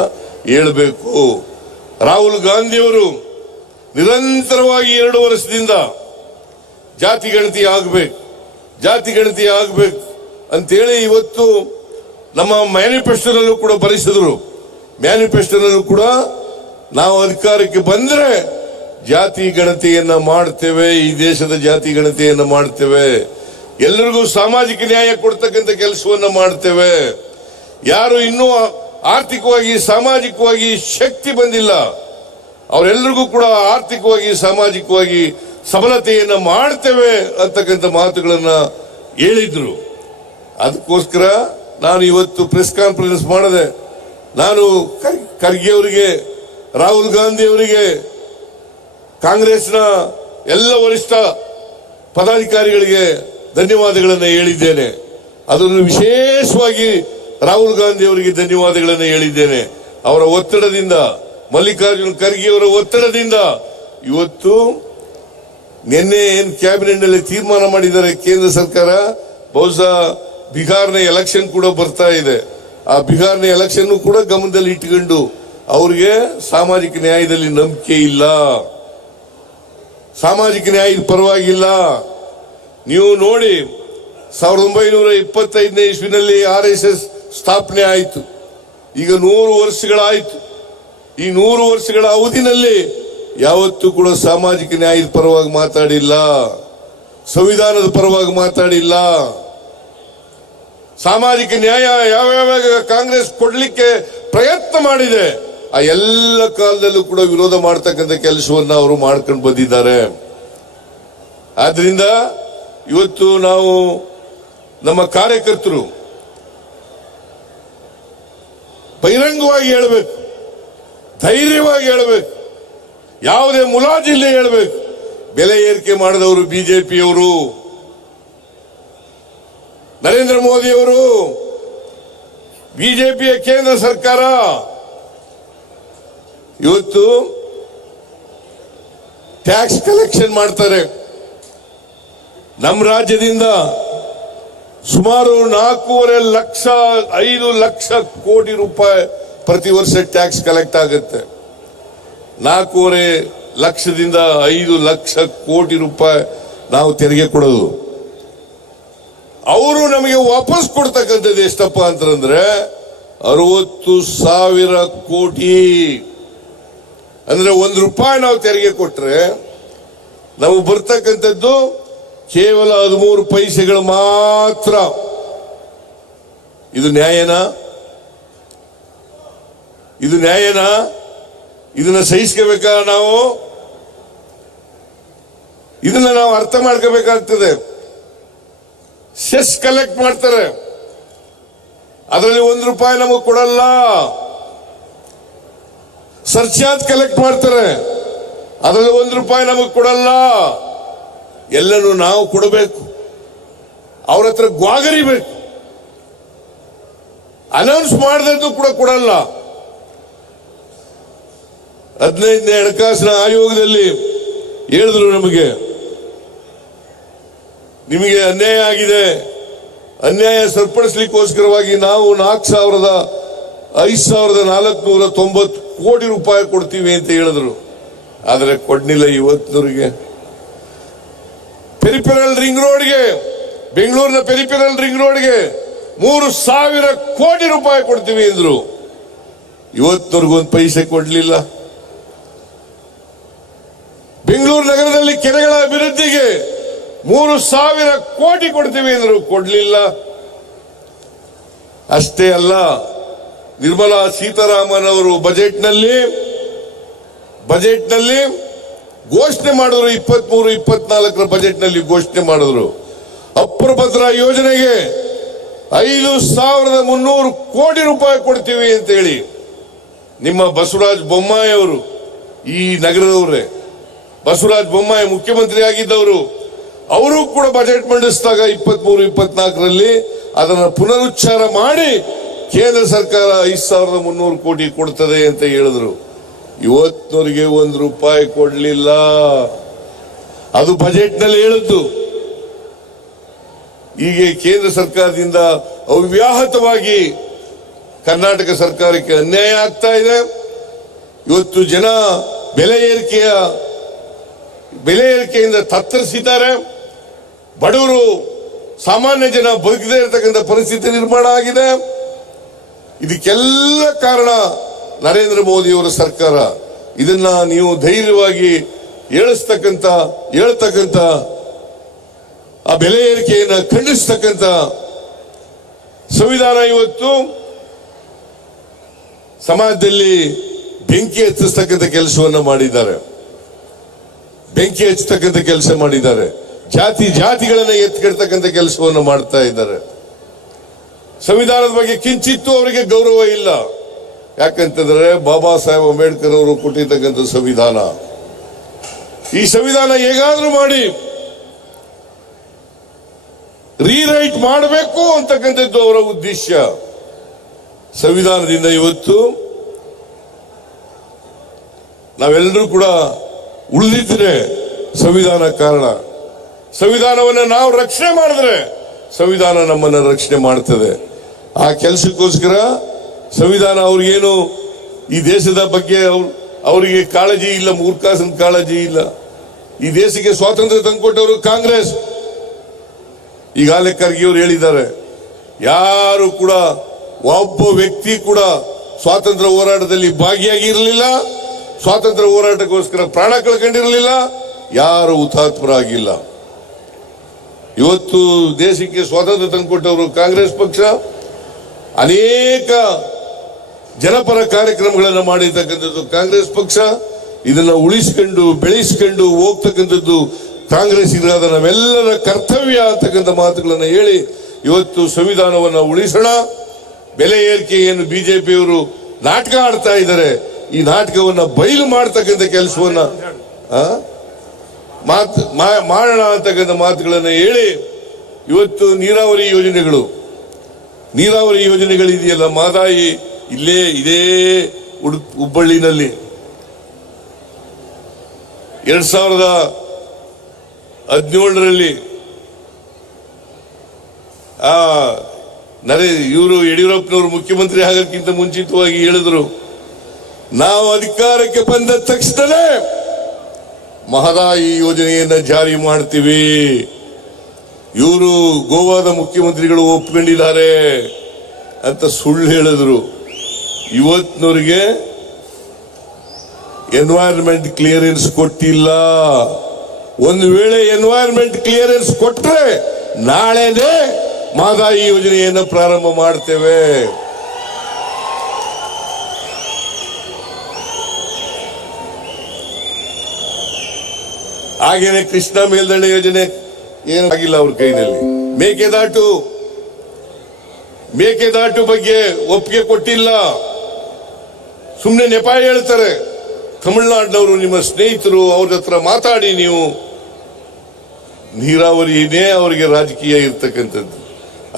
ಹೇಳಬೇಕು. ರಾಹುಲ್ ಗಾಂಧಿಯವರು ನಿರಂತರವಾಗಿ 2 ವರ್ಷದಿಂದ ಜಾತಿ ಗಣತಿ ಆಗಬೇಕು ಅಂತೇಳಿ ಇವತ್ತು ನಮ್ಮ ಮ್ಯಾನಿಫೆಸ್ಟೋನಲ್ಲೂ ಕೂಡ ಬರೆಸಿದ್ರು. ಮ್ಯಾನಿಫೆಸ್ಟೋನಲ್ಲೂ ಕೂಡ ನಾವು ಅಧಿಕಾರಕ್ಕೆ ಬಂದ್ರೆ ಜಾತಿ ಗಣತಿಯನ್ನ ಮಾಡ್ತೇವೆ, ಈ ದೇಶದ ಜಾತಿ ಗಣತಿಯನ್ನ ಮಾಡ್ತೇವೆ, ಎಲ್ಲರಿಗೂ ಸಾಮಾಜಿಕ ನ್ಯಾಯ ಕೊಡ್ತಕ್ಕಂಥ ಕೆಲಸವನ್ನ ಮಾಡ್ತೇವೆ. ಯಾರು ಇನ್ನೂ ಆರ್ಥಿಕವಾಗಿ, ಸಾಮಾಜಿಕವಾಗಿ ಶಕ್ತಿ ಬಂದಿಲ್ಲ ಅವರೆಲ್ಲರಿಗೂ ಕೂಡ ಆರ್ಥಿಕವಾಗಿ, ಸಾಮಾಜಿಕವಾಗಿ ಸಬಲತೆಯನ್ನ ಮಾಡ್ತೇವೆ ಅಂತಕ್ಕಂಥ ಮಾತುಗಳನ್ನ ಹೇಳಿದ್ರು. ಅದಕ್ಕೋಸ್ಕರ ನಾನು ಇವತ್ತು ಪ್ರೆಸ್ ಕಾನ್ಫರೆನ್ಸ್ ಮಾಡಿದೆ. ನಾನು ಖರ್ಗೆ ಅವರಿಗೆ, ರಾಹುಲ್ ಗಾಂಧಿ ಅವರಿಗೆ, ಕಾಂಗ್ರೆಸ್ನ ಎಲ್ಲ ವರಿಷ್ಠ ಪದಾಧಿಕಾರಿಗಳಿಗೆ ಧನ್ಯವಾದಗಳನ್ನು ಹೇಳಿದ್ದೇನೆ. ಅದನ್ನು ವಿಶೇಷವಾಗಿ ರಾಹುಲ್ ಗಾಂಧಿ ಅವರಿಗೆ ಧನ್ಯವಾದಗಳನ್ನು ಹೇಳಿದ್ದೇನೆ. ಅವರ ಒತ್ತಡದಿಂದ, ಮಲ್ಲಿಕಾರ್ಜುನ ಖರ್ಗೆ ಅವರ ಒತ್ತಡದಿಂದ ಇವತ್ತು ನಿನ್ನೆ ಏನು ಕ್ಯಾಬಿನೆಟ್ ನಲ್ಲಿ ತೀರ್ಮಾನ ಮಾಡಿದ್ದಾರೆ ಕೇಂದ್ರ ಸರ್ಕಾರ, ಬಹುಶಃ ಬಿಹಾರ್ನ ಎಲೆಕ್ಷನ್ ಕೂಡ ಬರ್ತಾ ಇದೆ. ಆ ಬಿಹಾರ್ನ ಎಲೆಕ್ಷನ್ ಕೂಡ ಗಮನದಲ್ಲಿ ಇಟ್ಟುಕೊಂಡು ಅವರಿಗೆ ಸಾಮಾಜಿಕ ನ್ಯಾಯದಲ್ಲಿ ನಂಬಿಕೆ ಇಲ್ಲ, ಸಾಮಾಜಿಕ ನ್ಯಾಯದ ಪರವಾಗಿಲ್ಲ. ನೀವು ನೋಡಿ 1925ನೇ ಇಸ್ವಿನಲ್ಲಿ RSS ಸ್ಥಾಪನೆ ಆಯಿತು. ಈಗ 100 ವರ್ಷಗಳಾಯಿತು. ಈ 100 ವರ್ಷಗಳ ಅವಧಿನಲ್ಲಿ ಯಾವತ್ತೂ ಕೂಡ ಸಾಮಾಜಿಕ ನ್ಯಾಯದ ಪರವಾಗಿ ಮಾತಾಡಿಲ್ಲ, ಸಂವಿಧಾನದ ಪರವಾಗಿ ಮಾತಾಡಿಲ್ಲ. ಸಾಮಾಜಿಕ ನ್ಯಾಯ ಯಾವ್ಯಾವ ಕಾಂಗ್ರೆಸ್ ಕೊಡ್ಲಿಕ್ಕೆ ಪ್ರಯತ್ನ ಮಾಡಿದೆ ಆ ಎಲ್ಲ ಕಾಲದಲ್ಲೂ ಕೂಡ ವಿರೋಧ ಮಾಡತಕ್ಕಂಥ ಕೆಲಸವನ್ನ ಅವರು ಮಾಡ್ಕೊಂಡು ಬಂದಿದ್ದಾರೆ. ಆದ್ರಿಂದ ಇವತ್ತು ನಾವು ನಮ್ಮ ಕಾರ್ಯಕರ್ತರು ಬಹಿರಂಗವಾಗಿ ಹೇಳಬೇಕು, ಧೈರ್ಯವಾಗಿ ಹೇಳಬೇಕು, ಯಾವುದೇ ಮುಲಾಜಿಲ್ಲದೆ ಹೇಳಬೇಕು. ಬೆಲೆ ಏರಿಕೆ ಮಾಡಿದವರು ಬಿಜೆಪಿಯವರು, ನರೇಂದ್ರ ಮೋದಿ ಅವರು, ಬಿಜೆಪಿಯ ಕೇಂದ್ರ ಸರ್ಕಾರ ಇವತ್ತು ಟ್ಯಾಕ್ಸ್ ಕಲೆಕ್ಷನ್ ಮಾಡ್ತಾರೆ. ನಮ್ಮ ರಾಜ್ಯದಿಂದ ಸುಮಾರು 5 ಲಕ್ಷ ಕೋಟಿ ರೂಪಾಯಿ ಪ್ರತಿ ವರ್ಷ ಟ್ಯಾಕ್ಸ್ ಕಲೆಕ್ಟ್ ಆಗುತ್ತೆ. 4.5 ಲಕ್ಷದಿಂದ 5 ಲಕ್ಷ ಕೋಟಿ ರೂಪಾಯಿ ನಾವು ತೆರಿಗೆ ಕೊಡೋದು. ಅವರು ನಮಗೆ ವಾಪಸ್ ಕೊಡ್ತಕ್ಕಂಥದ್ದು ಎಷ್ಟಪ್ಪ ಅಂತಂದ್ರೆ 60,000 ಕೋಟಿ. ಅಂದ್ರೆ ₹1 ನಾವು ತೆರಿಗೆ ಕೊಟ್ರೆ ನಮಗೆ ಬರ್ತಕ್ಕಂಥದ್ದು ಕೇವಲ 13 ಪೈಸೆಗಳು ಮಾತ್ರ. ಇದು ನ್ಯಾಯನಾ? ಇದು ನ್ಯಾಯನಾ? ಇದನ್ನ ಸಹಿಸ್ಕೋಬೇಕಾ ನಾವು? ಇದನ್ನ ನಾವು ಅರ್ಥ ಮಾಡ್ಕೋಬೇಕಾಗ್ತದೆ. ಸೆಸ್ ಕಲೆಕ್ಟ್ ಮಾಡ್ತಾರೆ, ಅದರಲ್ಲಿ ₹1 ನಮಗೆ ಕೊಡಲ್ಲ. ಸರ್ಚಾರ್ಜ್ ಕಲೆಕ್ಟ್ ಮಾಡ್ತಾರೆ, ಅದರಲ್ಲಿ ₹1 ನಮಗೆ ಕೊಡಲ್ಲ. ಎಲ್ಲನೂ ನಾವು ಕೊಡಬೇಕು, ಅವ್ರ ಹತ್ರ ಗ್ವಾಗರಿಬೇಕು. ಅನೌನ್ಸ್ ಮಾಡದದ್ದು ಕೂಡ ಕೊಡಲ್ಲ. 15ನೇ ಹಣಕಾಸಿನ ಆಯೋಗದಲ್ಲಿ ಹೇಳಿದ್ರು, ನಿಮಗೆ ಅನ್ಯಾಯ ಆಗಿದೆ, ಅನ್ಯಾಯ ಸರಿಪಡಿಸಲಿಕ್ಕೋಸ್ಕರವಾಗಿ ನಾವು 5,490 ಕೋಟಿ ರೂಪಾಯಿ ಕೊಡ್ತೀವಿ ಅಂತ ಹೇಳಿದ್ರು. ಆದರೆ ಕೊಡ್ಲಿಲ್ಲ. ಇವತ್ತಿನವರಿಗೆ ಪೆರಿಫೆರಲ್ ರಿಂಗ್ ರೋಡ್ಗೆ, ಬೆಂಗಳೂರಿನ ಪೆರಿಫೆರಲ್ ರಿಂಗ್ ರೋಡ್ಗೆ 3,000 ಕೋಟಿ ರೂಪಾಯಿ ಕೊಡ್ತೀವಿ ಅಂದ್ರು. ಇವತ್ತಿನವರೆಗೂ ಒಂದು ಪೈಸೆ ಕೊಡ್ಲಿಲ್ಲ. ಬೆಂಗಳೂರು ನಗರದಲ್ಲಿ ಕೆರೆಗಳ ಅಭಿವೃದ್ಧಿಗೆ 3,000 ಕೋಟಿ ಕೊಡ್ತೀವಿ ಅಂದ್ರು, ಕೊಡ್ಲಿಲ್ಲ. ಅಷ್ಟೇ ಅಲ್ಲ, ನಿರ್ಮಲಾ ಸೀತಾರಾಮನ್ ಅವರು ಬಜೆಟ್ನಲ್ಲಿ ಘೋಷಣೆ ಮಾಡಿದ್ರು. 23-24 ಬಜೆಟ್ನಲ್ಲಿ ಘೋಷಣೆ ಮಾಡಿದ್ರು, ಅಪ್ರಭದ್ರ ಯೋಜನೆಗೆ 5,300 ಕೋಟಿ ರೂಪಾಯಿ ಕೊಡ್ತೀವಿ ಅಂತ ಹೇಳಿ. ನಿಮ್ಮ ಬಸವರಾಜ ಬೊಮ್ಮಾಯಿ ಅವರು, ಈ ನಗರದವರೇ, ಬಸವರಾಜ ಬೊಮ್ಮಾಯಿ ಮುಖ್ಯಮಂತ್ರಿ ಆಗಿದ್ದವರು, ಅವರು ಕೂಡ ಬಜೆಟ್ ಮಂಡಿಸಿದಾಗ 23-24ರಲ್ಲಿ ಅದನ್ನು ಪುನರುಚ್ಚಾರ ಮಾಡಿ ಕೇಂದ್ರ ಸರ್ಕಾರ 5,300 ಕೋಟಿ ಕೊಡ್ತದೆ ಅಂತ ಹೇಳಿದ್ರು. ಇವತ್ತಿನವರಿಗೆ ₹1 ಕೊಡ್ಲಿಲ್ಲ. ಅದು ಬಜೆಟ್ ನಲ್ಲಿ ಹೇಳಿದ್ದು. ಹೀಗೆ ಕೇಂದ್ರ ಸರ್ಕಾರದಿಂದ ಅವ್ಯಾಹತವಾಗಿ ಕರ್ನಾಟಕ ಸರ್ಕಾರಕ್ಕೆ ಅನ್ಯಾಯ ಆಗ್ತಾ ಇದೆ. ಇವತ್ತು ಜನ ಬೆಲೆ ಏರಿಕೆಯಿಂದ ತತ್ತರಿಸಿದ್ದಾರೆ. ಬಡವರು, ಸಾಮಾನ್ಯ ಜನ ಬದುಕದೇ ಇರತಕ್ಕಂಥ ಪರಿಸ್ಥಿತಿ ನಿರ್ಮಾಣ ಆಗಿದೆ. ಇದಕ್ಕೆಲ್ಲ ಕಾರಣ ನರೇಂದ್ರ ಮೋದಿಯವರ ಸರ್ಕಾರ. ಇದನ್ನ ನೀವು ಧೈರ್ಯವಾಗಿ ಹೇಳ್ತಕ್ಕಂಥ ಆ ಬೆಲೆ ಏರಿಕೆಯನ್ನು ಖಂಡಿಸ್ತಕ್ಕಂಥ ಸಂವಿಧಾನ ಇವತ್ತು ಸಮಾಜದಲ್ಲಿ ಬೆಂಕಿ ಹಚ್ಚಿಸ್ತಕ್ಕಂಥ ಕೆಲಸವನ್ನು ಮಾಡಿದ್ದಾರೆ. ಜಾತಿಗಳನ್ನ ಎತ್ತಿಡ್ತಕ್ಕಂಥ ಕೆಲಸವನ್ನು ಮಾಡ್ತಾ ಇದ್ದಾರೆ. ಸಂವಿಧಾನದ ಬಗ್ಗೆ ಕಿಂಚಿತ್ತೂ ಅವರಿಗೆ ಗೌರವ ಇಲ್ಲ. ಯಾಕಂತಂದ್ರೆ ಬಾಬಾ ಸಾಹೇಬ್ ಅಂಬೇಡ್ಕರ್ ಅವರು ಕೊಟ್ಟಿರ್ತಕ್ಕಂಥ ಸಂವಿಧಾನ. ಈ ಸಂವಿಧಾನ ಹೇಗಾದ್ರೂ ಮಾಡಿ ರೀರೈಟ್ ಮಾಡಬೇಕು ಅಂತಕ್ಕಂಥದ್ದು ಅವರ ಉದ್ದೇಶ. ಸಂವಿಧಾನದಿಂದ ಇವತ್ತು ನಾವೆಲ್ಲರೂ ಕೂಡ ಉಳಿದಿದ್ರೆ ಸಂವಿಧಾನ ಕಾರಣ. ಸಂವಿಧಾನವನ್ನು ನಾವು ರಕ್ಷಣೆ ಮಾಡಿದ್ರೆ ಸಂವಿಧಾನ ನಮ್ಮನ್ನು ರಕ್ಷಣೆ ಮಾಡ್ತದೆ. ಆ ಕೆಲಸಕ್ಕೋಸ್ಕರ ಸಂವಿಧಾನ ಅವ್ರಿಗೇನು ಈ ದೇಶದ ಬಗ್ಗೆ ಅವರಿಗೆ ಕಾಳಜಿ ಇಲ್ಲ, ಮೂರ್ಖಾಸನ ಕಾಳಜಿ ಇಲ್ಲ. ಈ ದೇಶಕ್ಕೆ ಸ್ವಾತಂತ್ರ್ಯ ತಂದುಕೊಟ್ಟವರು ಕಾಂಗ್ರೆಸ್. ಈಗಾಗಲೇ ಖರ್ಗೆ ಅವರು ಹೇಳಿದ್ದಾರೆ, ಯಾರು ಕೂಡ ಒಬ್ಬ ವ್ಯಕ್ತಿ ಕೂಡ ಸ್ವಾತಂತ್ರ್ಯ ಹೋರಾಟದಲ್ಲಿ ಭಾಗಿಯಾಗಿರಲಿಲ್ಲ, ಸ್ವಾತಂತ್ರ್ಯ ಹೋರಾಟಕ್ಕೋಸ್ಕರ ಪ್ರಾಣ ಕಳ್ಕೊಂಡಿರಲಿಲ್ಲ, ಯಾರು ಹುತಾತ್ಮರಾಗಿಲ್ಲ. ಇವತ್ತು ದೇಶಕ್ಕೆ ಸ್ವಾತಂತ್ರ್ಯ ತಂದುಕೊಟ್ಟವರು ಕಾಂಗ್ರೆಸ್ ಪಕ್ಷ. ಅನೇಕ ಜನಪರ ಕಾರ್ಯಕ್ರಮಗಳನ್ನು ಮಾಡಿರ್ತಕ್ಕಂಥದ್ದು ಕಾಂಗ್ರೆಸ್ ಪಕ್ಷ. ಇದನ್ನ ಉಳಿಸಿಕೊಂಡು ಬೆಳೆಸಿಕೊಂಡು ಹೋಗ್ತಕ್ಕಂಥದ್ದು ಕಾಂಗ್ರೆಸ್ ಇರಾದ ನಾವೆಲ್ಲರ ಕರ್ತವ್ಯ ಅಂತಕ್ಕಂಥ ಮಾತುಗಳನ್ನು ಹೇಳಿ ಇವತ್ತು ಸಂವಿಧಾನವನ್ನು ಉಳಿಸೋಣ. ಬೆಲೆ ಏರಿಕೆಯನ್ನು ಬಿಜೆಪಿಯವರು ನಾಟಕ ಆಡ್ತಾ ಇದ್ದಾರೆ. ಈ ನಾಟಕವನ್ನ ಬಯಲು ಮಾಡ್ತಕ್ಕಂಥ ಕೆಲಸವನ್ನ ಮಾಡೋಣ ಅಂತಕ್ಕಂಥ ಮಾತುಗಳನ್ನು ಹೇಳಿ ಇವತ್ತು ನೀರಾವರಿ ಯೋಜನೆಗಳಿದೆಯಲ್ಲ, ಮಾದಾಯಿ ಇದೇ ಹುಬ್ಬಳ್ಳಿನಲ್ಲಿ 2017ರಲ್ಲಿ ಇವರು ಯಡಿಯೂರಪ್ಪನವರು ಮುಖ್ಯಮಂತ್ರಿ ಆಗೋಕ್ಕಿಂತ ಮುಂಚಿತವಾಗಿ ಹೇಳಿದ್ರು, ನಾವು ಅಧಿಕಾರಕ್ಕೆ ಬಂದ ತಕ್ಷಣವೇ ಮಹದಾಯಿ ಯೋಜನೆಯನ್ನ ಜಾರಿ ಮಾಡ್ತೀವಿ. ಇವರು ಗೋವಾದ ಮುಖ್ಯಮಂತ್ರಿಗಳು ಒಪ್ಕೊಂಡಿದ್ದಾರೆ. ಅಂತ ಸುಳ್ಳು ಹೇಳಿದ್ರು. ಇವತ್ತಿನವರಿಗೆ ಎನ್ವೈರನ್ಮೆಂಟ್ ಕ್ಲಿಯರೆನ್ಸ್ ಕೊಟ್ಟಿಲ್ಲ. ಒಂದು ವೇಳೆ ಎನ್ವೈರನ್ಮೆಂಟ್ ಕ್ಲಿಯರೆನ್ಸ್ ಕೊಟ್ರೆ ನಾಳೆನೇ ಮಹದಾಯಿ ಯೋಜನೆಯನ್ನು ಪ್ರಾರಂಭ ಮಾಡ್ತೇವೆ. ಹಾಗೇನೆ ಕೃಷ್ಣ ಮೇಲ್ದಂಡೆ ಯೋಜನೆ ಏನಾಗಿಲ್ಲ ಅವ್ರ ಕೈನಲ್ಲಿ. ಮೇಕೆದಾಟು ಬಗ್ಗೆ ಒಪ್ಪಿಗೆ ಕೊಟ್ಟಿಲ್ಲ. ಸುಮ್ಮನೆ ನೆಪ ಹೇಳ್ತಾರೆ. ತಮಿಳುನಾಡಿನವರು ನಿಮ್ಮ ಸ್ನೇಹಿತರು, ಅವ್ರ ಹತ್ರ ಮಾತಾಡಿ. ನೀವು ನೀರಾವರಿನೇ ಅವರಿಗೆ ರಾಜಕೀಯ ಇರ್ತಕ್ಕಂಥದ್ದು.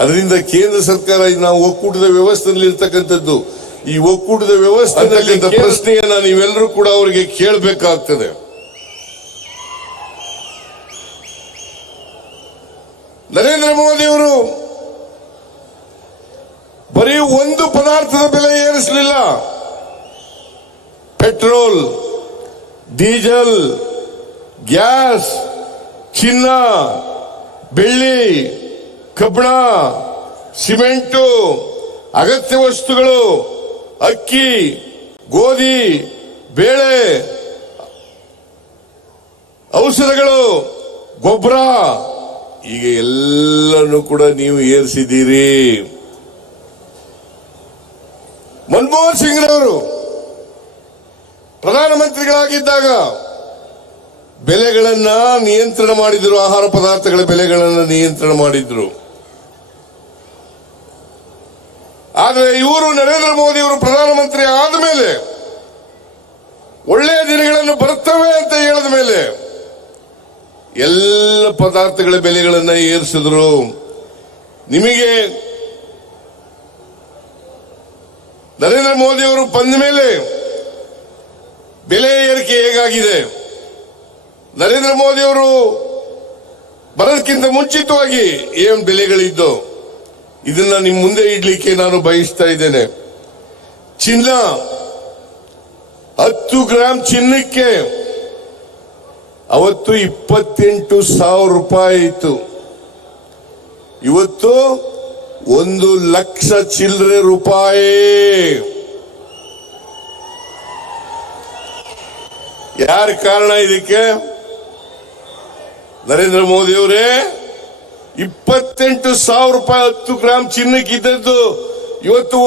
ಅದರಿಂದ ಕೇಂದ್ರ ಸರ್ಕಾರ ನಾವು ಒಕ್ಕೂಟದ ವ್ಯವಸ್ಥೆಯಲ್ಲಿ ಇರ್ತಕ್ಕಂಥದ್ದು. ಈ ಒಕ್ಕೂಟದ ವ್ಯವಸ್ಥೆ ಪ್ರಶ್ನೆಯನ್ನ ನೀವೆಲ್ಲರೂ ಕೂಡ ಅವರಿಗೆ ಕೇಳಬೇಕಾಗ್ತದೆ. ನರೇಂದ್ರ ಮೋದಿ ಅವರು ಬರೀ ಒಂದು ಪದಾರ್ಥದ ಬೆಲೆ ಏರಿಸಲಿಲ್ಲ. ಪೆಟ್ರೋಲ್, ಡೀಸೆಲ್, ಗ್ಯಾಸ್, ಚಿನ್ನ, ಬೆಳ್ಳಿ, ಕಬ್ಬಣ, ಸಿಮೆಂಟು, ಅಗತ್ಯ ವಸ್ತುಗಳು, ಅಕ್ಕಿ, ಗೋಧಿ, ಬೇಳೆ, ಔಷಧಗಳು, ಗೊಬ್ಬರ, ಈಗ ಎಲ್ಲನೂ ಕೂಡ ನೀವು ಏರಿಸಿದ್ದೀರಿ. ಮನಮೋಹನ್ ಸಿಂಗ್ ರವರು ಪ್ರಧಾನಮಂತ್ರಿಗಳಾಗಿದ್ದಾಗ ಬೆಲೆಗಳನ್ನ ನಿಯಂತ್ರಣ ಮಾಡಿದ್ರು. ಆಹಾರ ಪದಾರ್ಥಗಳ ಬೆಲೆಗಳನ್ನು ನಿಯಂತ್ರಣ ಮಾಡಿದ್ರು. ಆದರೆ ಇವರು ನರೇಂದ್ರ ಮೋದಿ ಅವರು ಪ್ರಧಾನಮಂತ್ರಿ ಆದ ಮೇಲೆ, ಒಳ್ಳೆಯ ದಿನಗಳನ್ನು ಬರುತ್ತವೆ ಅಂತ ಹೇಳಿದ ಮೇಲೆ ಎಲ್ಲ ಪದಾರ್ಥಗಳ ಬೆಲೆಗಳನ್ನು ಏರಿಸಿದ್ರು. ನಿಮಗೆ ನರೇಂದ್ರ ಮೋದಿ ಅವರು ಬಂದ ಮೇಲೆ ಬೆಲೆ ಏರಿಕೆ ಹೇಗಾಗಿದೆ? ನರೇಂದ್ರ ಮೋದಿ ಅವರು ಬರೋದಕ್ಕಿಂತ ಮುಂಚಿತವಾಗಿ ಏನ್ ಬೆಲೆಗಳಿದ್ದು ಇದನ್ನ ನಿಮ್ಮ ಮುಂದೆ ಇಡ್ಲಿಕ್ಕೆ ನಾನು ಬಯಸ್ತಾ ಇದ್ದೇನೆ. ಚಿನ್ನ 10 ಗ್ರಾಂ ಚಿನ್ನಕ್ಕೆ ಅವತ್ತು 28,000 ರೂಪಾಯಿ ಇತ್ತು. ಇವತ್ತು 1,00,000 ಚಿಲ್ಲರೆ ರೂಪಾಯಿ. ಯಾರ ಕಾರಣ ಇದಕ್ಕೆ? ನರೇಂದ್ರ ಮೋದಿ ಅವರೇ. 28,000 ರೂಪಾಯಿ 10 ಗ್ರಾಂ ಚಿನ್ನಕ್ಕಿದ್ದದ್ದು ಇವತ್ತು